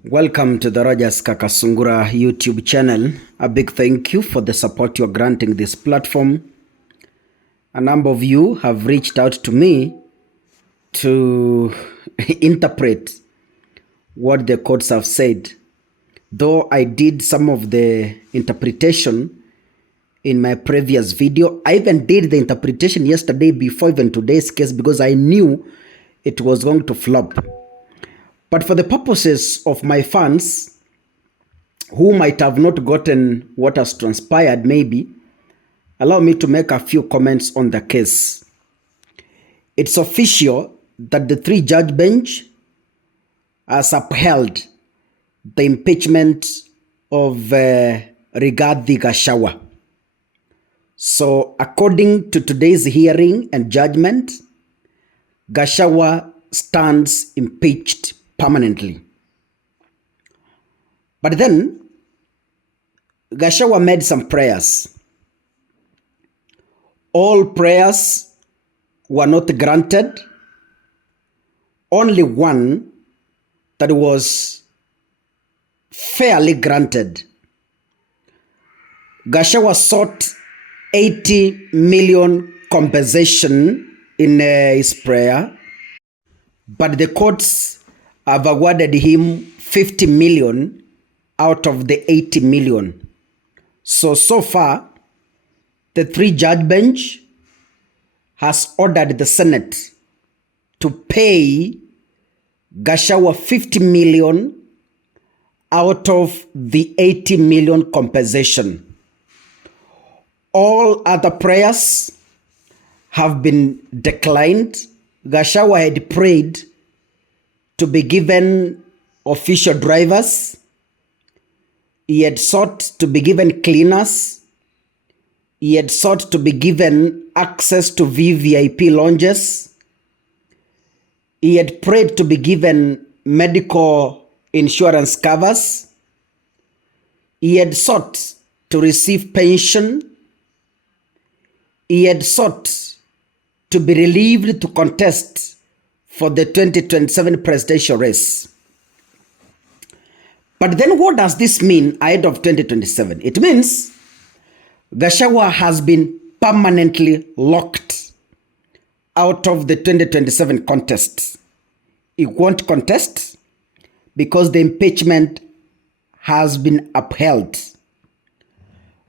Welcome to the Rogers Kakasungura YouTube channel. A big thank you for the support you're granting this platform. A number of you have reached out to me to interpret what the courts have said. Though I did some of the interpretation in my previous video, I even did the interpretation yesterday before even today's case because I knew it was going to flop. But for the purposes of my fans who might have not gotten what has transpired, maybe, allow me to make a few comments on the case. It's official that the three-judge bench has upheld the impeachment of Rigathi Gachagua. So according to today's hearing and judgment, Gachagua stands impeached permanently. But then, Gachagua made some prayers. All prayers were not granted. Only one that was fairly granted. Gachagua sought 80 million compensation in his prayer, but the courts have awarded him 50 million out of the 80 million. So far, the three-judge bench has ordered the Senate to pay Gachagua 50 million out of the 80 million compensation. All other prayers have been declined. Gachagua had prayed to be given official drivers. He had sought to be given cleaners. He had sought to be given access to VVIP lounges. He had prayed to be given medical insurance covers. He had sought to receive pension. He had sought to be relieved to contest for the 2027 presidential race. But then what does this mean ahead of 2027? It means Gachagua has been permanently locked out of the 2027 contest. He won't contest because the impeachment has been upheld.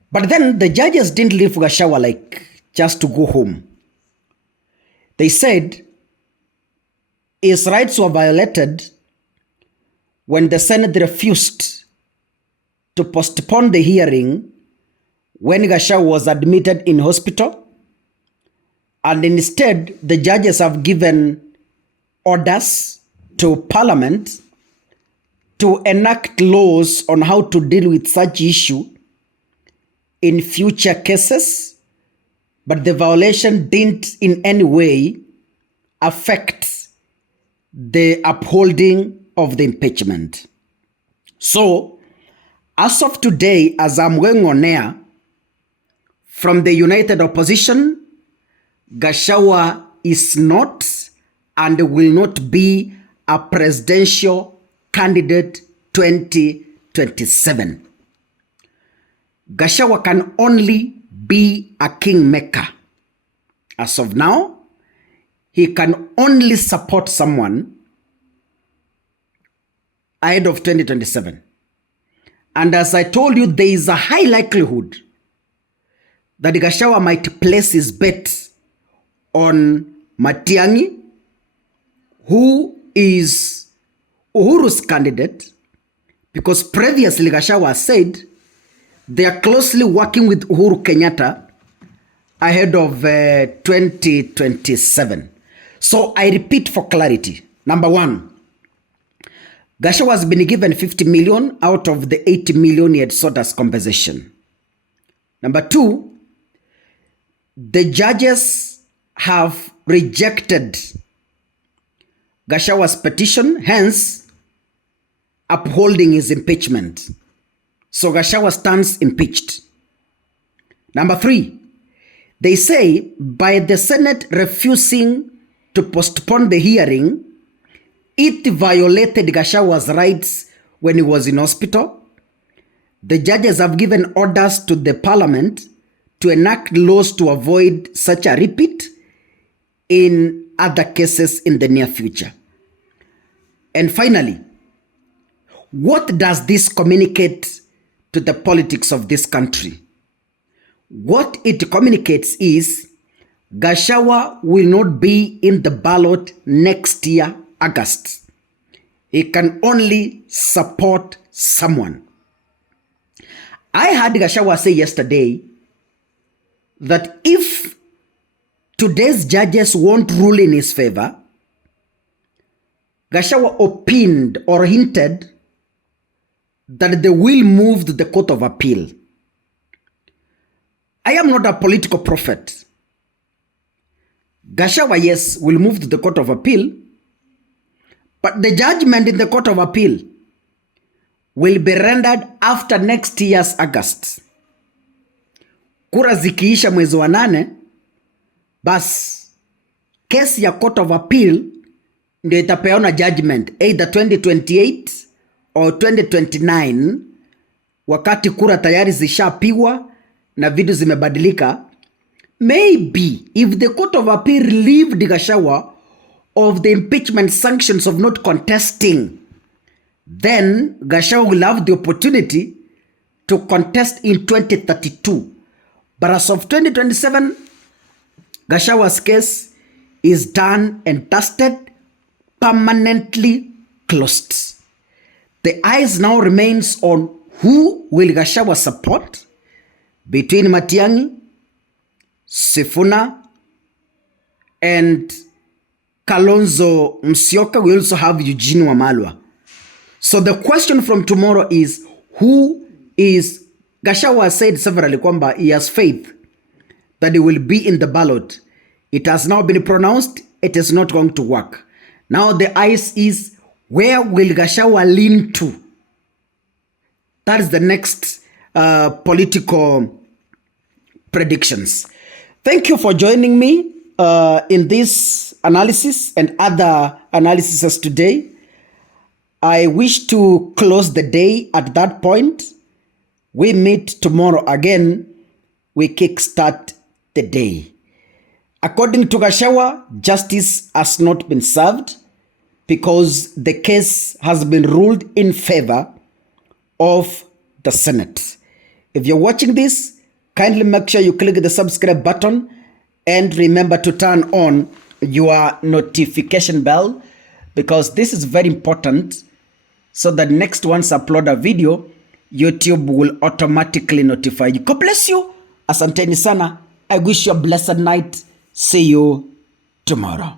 But then the judges didn't leave Gachagua like just to go home. They said his rights were violated when the Senate refused to postpone the hearing when Gachagua was admitted in hospital, and instead the judges have given orders to Parliament to enact laws on how to deal with such issue in future cases, but the violation didn't in any way affect the upholding of the impeachment. So, as of today, as I'm going on air, from the United Opposition, Gachagua is not and will not be a presidential candidate 2027. Gachagua can only be a kingmaker. As of now, he can only support someone ahead of 2027. And as I told you, there is a high likelihood that Gachagua might place his bet on Matiang'i, who is Uhuru's candidate, because previously Gachagua said they are closely working with Uhuru Kenyatta ahead of 2027. So I repeat for clarity. Number one, Gachagua has been given 50 million out of the 80 million he had sought as compensation. Number two, the judges have rejected Gachagua's petition, hence upholding his impeachment. So Gachagua stands impeached. Number three, they say by the Senate refusing to postpone the hearing, it violated Gachagua's rights when he was in hospital. The judges have given orders to the parliament to enact laws to avoid such a repeat in other cases in the near future. And finally, what does this communicate to the politics of this country? What it communicates is Gachagua will not be in the ballot next year, August. He can only support someone. I heard Gachagua say yesterday that if today's judges won't rule in his favor, Gachagua opined or hinted that they will move to the Court of Appeal. I am not a political prophet. Gachagua, yes, will move to the Court of Appeal, but the judgment in the Court of Appeal will be rendered after next year's August. Kura zikiisha mwezi wa 8, bas kesi ya Court of Appeal ndio itapeana judgment either 2028 or 2029, wakati kura tayari zishapigwa na vitu zimebadilika. Maybe if the Court of Appeal relieved Gachagua of the impeachment sanctions of not contesting, then Gachagua will have the opportunity to contest in 2032. But as of 2027, Gachagua's case is done and dusted, permanently closed. The eyes now remains on who will Gachagua support between Matiang'i, Sifuna, and Kalonzo Musyoka. We also have Eugene Wamalwa. So the question from tomorrow is, who is Gachagua said severally kwamba he has faith that he will be in the ballot. It has now been pronounced, it is not going to work. Now the eyes is, where will Gachagua lean to? That is the next political predictions. Thank you for joining me in this analysis and other analyses today. I wish to close the day at that point. We meet tomorrow again. We kickstart the day. According to Gachagua, justice has not been served because the case has been ruled in favor of the Senate. If you're watching this, kindly make sure you click the subscribe button and remember to turn on your notification bell, because this is very important, so that next once I upload a video, YouTube will automatically notify you. God bless you. Asanteni sana. I wish you a blessed night. See you tomorrow.